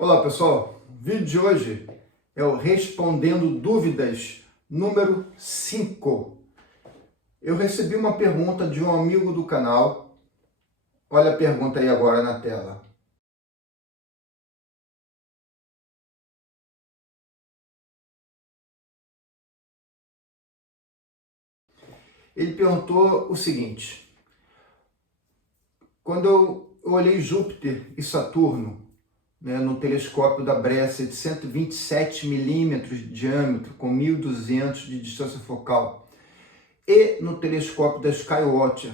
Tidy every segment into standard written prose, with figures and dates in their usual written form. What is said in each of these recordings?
Olá pessoal, o vídeo de hoje é o Respondendo Dúvidas número 5. Eu recebi uma pergunta de um amigo do canal. Olha a pergunta aí agora na tela. Ele perguntou o seguinte: quando eu olhei Júpiter e Saturno, no telescópio da Bresser de 127 milímetros de diâmetro, com 1.200 de distância focal, e no telescópio da Skywatcher,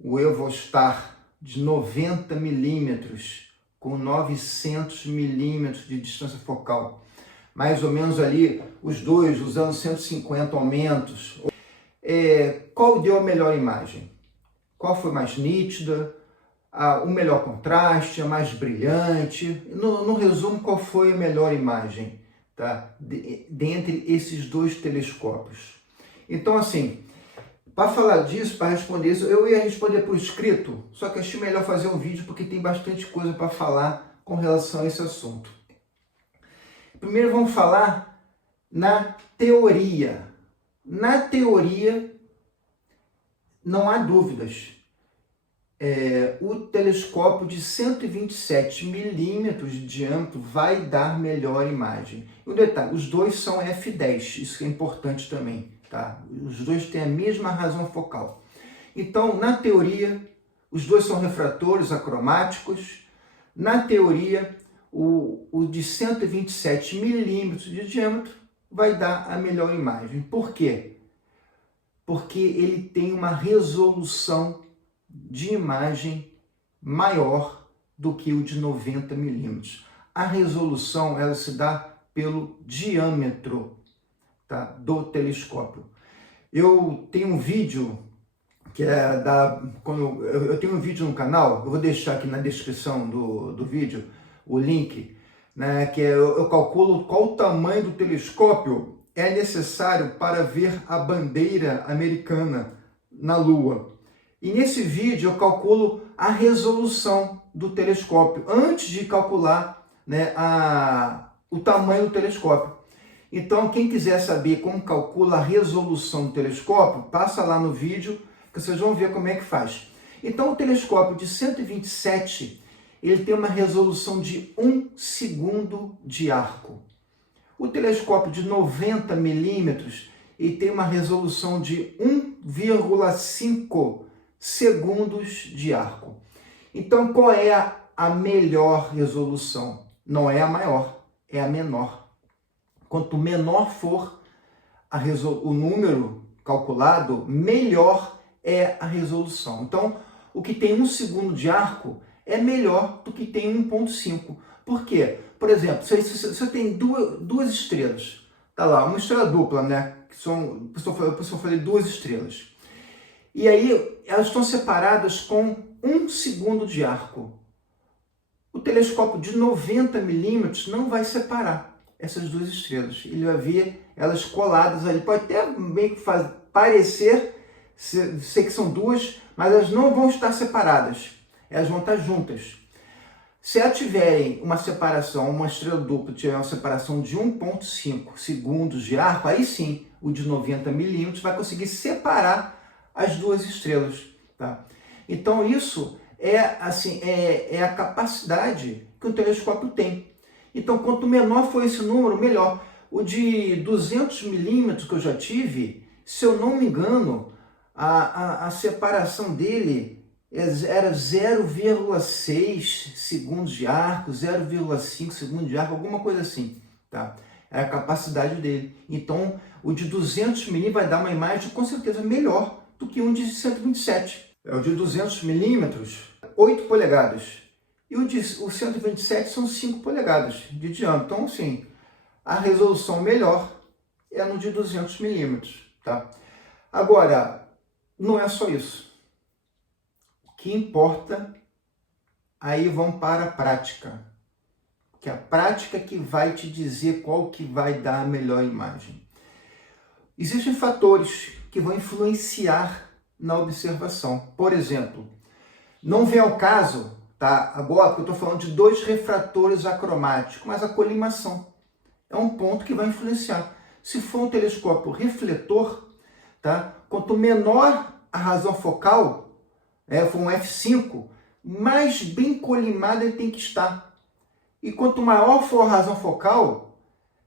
o Evostar, de 90 milímetros, com 900 milímetros de distância focal, mais ou menos ali, os dois usando 150 aumentos. Qual deu a melhor imagem? Qual foi mais nítida? O melhor contraste, a mais brilhante? No resumo, qual foi a melhor imagem, tá? Dentre esses dois telescópios. Então, assim, para falar disso, para responder isso, eu ia responder por escrito, só que achei melhor fazer um vídeo porque tem bastante coisa para falar com relação a esse assunto. Primeiro vamos falar na teoria. Na teoria, não há dúvidas. O telescópio de 127 milímetros de diâmetro vai dar melhor imagem. E um detalhe, os dois são f10, isso é importante também, tá? Os dois têm a mesma razão focal. Então, na teoria, os dois são refratores acromáticos. Na teoria, o de 127 milímetros de diâmetro vai dar a melhor imagem. Por quê? Porque ele tem uma resolução de imagem maior do que o de 90 milímetros. A resolução ela se dá pelo diâmetro, tá, do telescópio. Eu tenho um vídeo que é eu tenho um vídeo no canal, eu vou deixar aqui na descrição do vídeo o link, né, que eu calculo qual o tamanho do telescópio é necessário para ver a bandeira americana na Lua. E nesse vídeo eu calculo a resolução do telescópio, antes de calcular, né, o tamanho do telescópio. Então, quem quiser saber como calcula a resolução do telescópio, passa lá no vídeo, que vocês vão ver como é que faz. Então, o telescópio de 127, ele tem uma resolução de 1 segundo de arco. O telescópio de 90 milímetros, ele tem uma resolução de 1,5 segundos de arco. Então, qual é a melhor resolução? Não é a maior, é a menor. Quanto menor for o número calculado, melhor é a resolução. Então, o que tem 1 segundo de arco é melhor do que tem 1,5. Por quê? Por exemplo, se você tem duas estrelas, tá lá, uma estrela dupla, né? Que são, eu falei duas estrelas. E aí, elas estão separadas com 1 segundo de arco. O telescópio de 90 milímetros não vai separar essas duas estrelas. Ele vai ver elas coladas ali. Pode até meio que parecer sei que são duas, mas elas não vão estar separadas. Elas vão estar juntas. Se elas tiverem uma separação, uma estrela dupla tiver uma separação de 1,5 segundos de arco, aí sim, o de 90 milímetros vai conseguir separar as duas estrelas, tá? Então isso é a capacidade que o telescópio tem. Então quanto menor for esse número, melhor. O de 200 milímetros que eu já tive, se eu não me engano, a separação dele era 0,6 segundos de arco, 0,5 segundos de arco, alguma coisa assim, tá? É a capacidade dele. Então o de 200 milímetros vai dar uma imagem com certeza melhor do que um de 127. O de 200 milímetros, 8 polegadas. E o 127 são 5 polegadas de diâmetro. Então, assim, a resolução melhor é no de 200 milímetros. Tá? Agora, não é só isso. O que importa, aí vão para a prática. Que é a prática que vai te dizer qual que vai dar a melhor imagem. Existem fatores que vão influenciar na observação. Por exemplo, não vem ao caso tá? Agora, eu estou falando de dois refratores acromáticos, mas a colimação é um ponto que vai influenciar. Se for um telescópio refletor, tá? Quanto menor a razão focal, for um f5, mais bem colimado ele tem que estar. E quanto maior for a razão focal,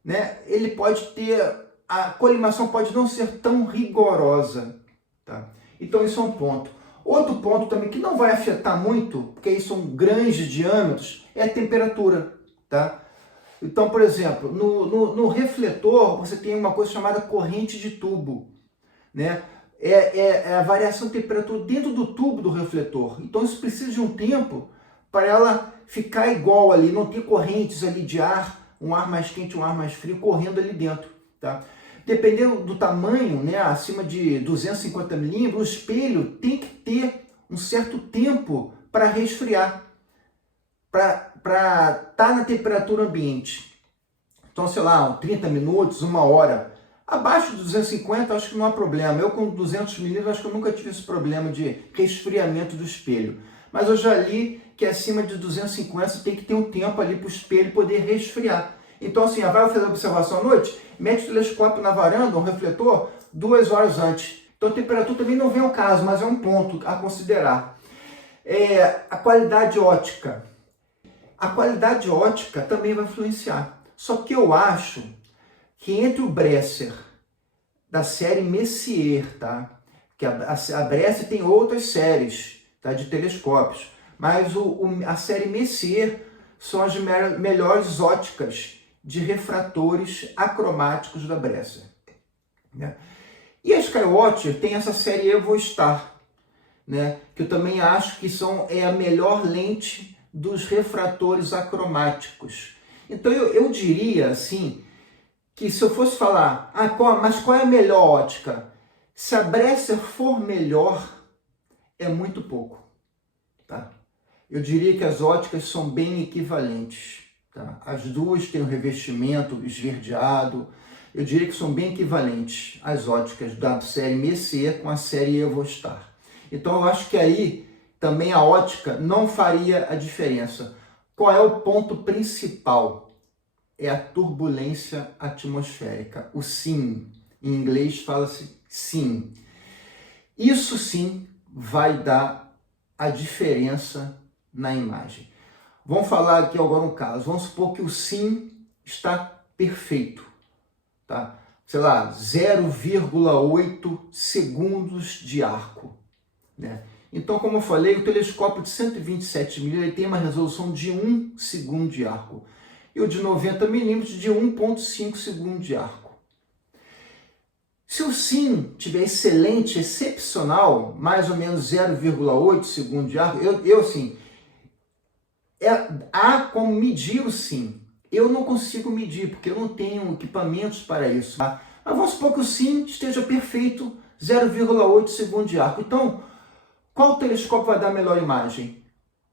né, ele pode ter, a colimação pode não ser tão rigorosa. Tá? Então isso é um ponto. Outro ponto também que não vai afetar muito, porque aí são grandes diâmetros, é a temperatura. Tá? Então, por exemplo, no refletor você tem uma coisa chamada corrente de tubo. Né? É a variação de temperatura dentro do tubo do refletor. Então isso precisa de um tempo para ela ficar igual ali, não ter correntes ali de ar, um ar mais quente, um ar mais frio correndo ali dentro. Tá? Dependendo do tamanho, né, acima de 250 milímetros, o espelho tem que ter um certo tempo para resfriar, para estar na temperatura ambiente. Então, sei lá, 30 minutos, uma hora. Abaixo de 250, acho que não há problema. Eu com 200 milímetros, acho que eu nunca tive esse problema de resfriamento do espelho. Mas eu já li que acima de 250 você tem que ter um tempo ali para o espelho poder resfriar. Então, assim, vai fazer a observação à noite, mete o telescópio na varanda, um refletor, 2 horas antes. Então, a temperatura também não vem ao caso, mas é um ponto a considerar. A qualidade ótica. A qualidade ótica também vai influenciar. Só que eu acho que entre o Bresser da série Messier, tá? Que a Bresser tem outras séries, tá? De telescópios, mas a série Messier são as melhores óticas de refratores acromáticos da Bresser. Né? E a Skywatcher tem essa série Evo-Star, né? Que eu também acho que é a melhor lente dos refratores acromáticos. Então eu diria assim, que se eu fosse falar, mas qual é a melhor ótica? Se a Bresser for melhor, é muito pouco. Tá? Eu diria que as óticas são bem equivalentes. Tá? As duas têm um revestimento esverdeado. Eu diria que são bem equivalentes as óticas da série Messier com a série Evo-Star. Então eu acho que aí também a ótica não faria a diferença. Qual é o ponto principal? É a turbulência atmosférica, o SIM. Em inglês fala-se SIM. Isso sim vai dar a diferença na imagem. Vamos falar aqui agora um caso. Vamos supor que o SIM está perfeito. Tá? Sei lá, 0,8 segundos de arco. Né? Então, como eu falei, o telescópio de 127 milímetros tem uma resolução de 1 segundo de arco. E o de 90 milímetros de 1,5 segundo de arco. Se o SIM tiver excelente, excepcional, mais ou menos 0,8 segundo de arco, há como medir o SIM. Eu não consigo medir, porque eu não tenho equipamentos para isso. Tá? Mas vamos supor que o SIM esteja perfeito, 0,8 segundo de arco. Então, qual telescópio vai dar a melhor imagem?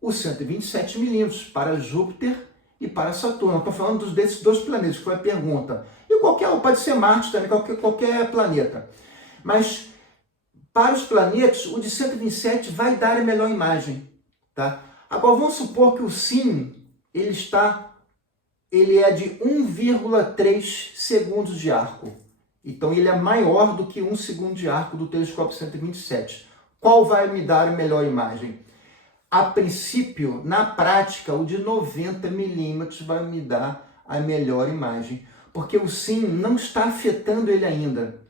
O 127 milímetros para Júpiter e para Saturno. Estou falando desses dois planetas, que foi a pergunta. E pode ser Marte também, qualquer planeta. Mas para os planetas, o de 127 vai dar a melhor imagem. Tá? Agora vamos supor que o SIM ele é de 1,3 segundos de arco. Então ele é maior do que 1 segundo de arco do telescópio 127. Qual vai me dar a melhor imagem? A princípio, na prática, o de 90 milímetros vai me dar a melhor imagem, porque o SIM não está afetando ele ainda.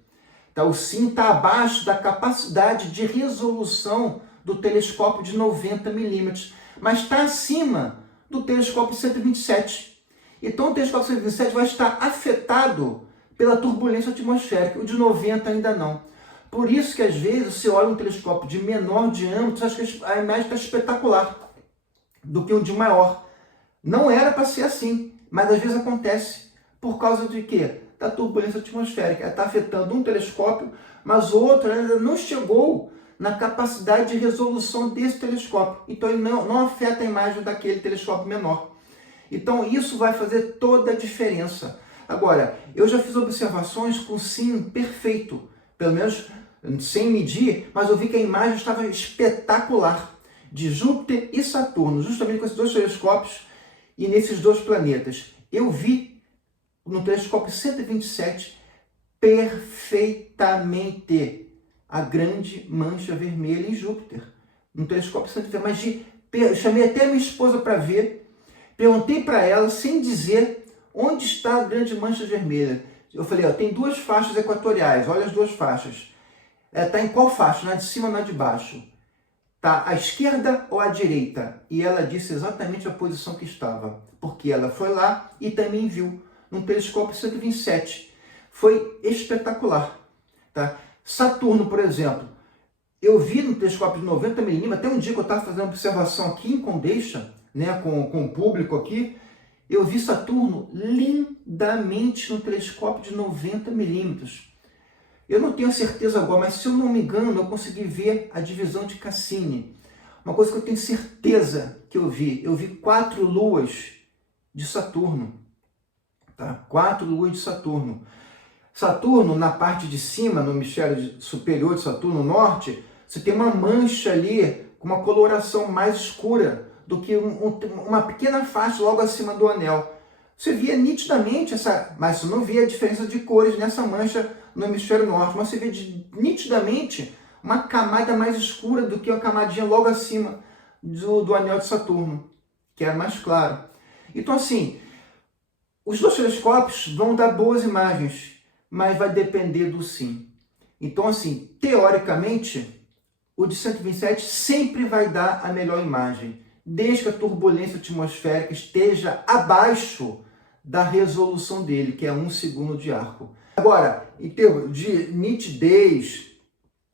Tá? O SIM está abaixo da capacidade de resolução do telescópio de 90 milímetros, mas está acima do telescópio 127. Então o telescópio 127 vai estar afetado pela turbulência atmosférica, o de 90 ainda não. Por isso que às vezes você olha um telescópio de menor diâmetro, acha que a imagem está espetacular do que um de maior. Não era para ser assim, mas às vezes acontece. Por causa de quê? Da turbulência atmosférica. Ela está afetando um telescópio, mas o outro ainda não chegou na capacidade de resolução desse telescópio. Então ele não afeta a imagem daquele telescópio menor. Então isso vai fazer toda a diferença. Agora, eu já fiz observações com SIM perfeito, pelo menos sem medir, mas eu vi que a imagem estava espetacular. de Júpiter e Saturno, justamente com esses dois telescópios e nesses dois planetas. Eu vi no telescópio 127 perfeitamente a grande mancha vermelha em Júpiter, no telescópio 127, mas chamei até minha esposa para ver, perguntei para ela, sem dizer, onde está a grande mancha vermelha. Eu falei, ó, tem duas faixas equatoriais, olha as duas faixas. Está em qual faixa? Na de cima ou na de baixo? Está à esquerda ou à direita? E ela disse exatamente a posição que estava, porque ela foi lá e também viu no telescópio 127. Foi espetacular. Tá? Saturno, por exemplo, eu vi no telescópio de 90mm, até um dia que eu estava fazendo observação aqui em Condeixa, né, com o público aqui, eu vi Saturno lindamente no telescópio de 90mm. Eu não tenho certeza agora, mas se eu não me engano, eu consegui ver a divisão de Cassini. Uma coisa que eu tenho certeza que eu vi 4 luas de Saturno. Tá? 4 luas de Saturno. Saturno, na parte de cima, no hemisfério superior de Saturno, norte, você tem uma mancha ali com uma coloração mais escura do que uma pequena faixa logo acima do anel. Você via nitidamente mas você não via a diferença de cores nessa mancha no hemisfério norte, mas você vê nitidamente uma camada mais escura do que a camadinha logo acima do anel de Saturno, que é mais claro. Então, assim, os dois telescópios vão dar boas imagens, mas vai depender do sim. Então, assim, teoricamente, o de 127 sempre vai dar a melhor imagem, desde que a turbulência atmosférica esteja abaixo da resolução dele, que é 1 segundo de arco. Agora, em termos de nitidez,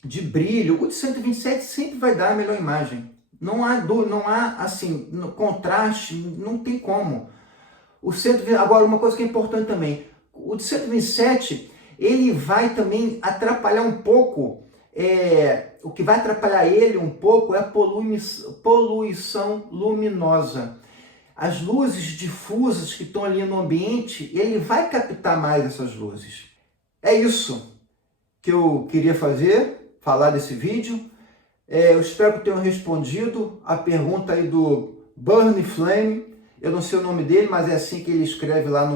de brilho, o de 127 sempre vai dar a melhor imagem. Não há assim, contraste, não tem como. Agora, uma coisa que é importante também, o de 127, ele vai também atrapalhar um pouco, o que vai atrapalhar ele um pouco é a poluição luminosa. As luzes difusas que estão ali no ambiente, ele vai captar mais essas luzes. É isso que eu queria falar desse vídeo. Eu espero que tenham respondido a pergunta aí do Burn Flame. Eu não sei o nome dele, mas é assim que ele escreve lá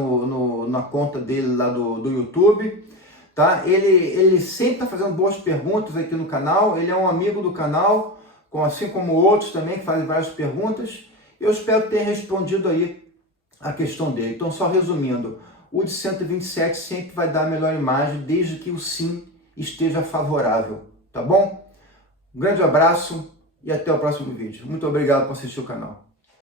na conta dele lá do YouTube. Tá? Ele sempre está fazendo boas perguntas aqui no canal. Ele é um amigo do canal, assim como outros também que fazem várias perguntas. Eu espero ter respondido aí a questão dele. Então, só resumindo, o de 127 sempre vai dar a melhor imagem, desde que o sim esteja favorável, tá bom? Um grande abraço e até o próximo vídeo. Muito obrigado por assistir o canal.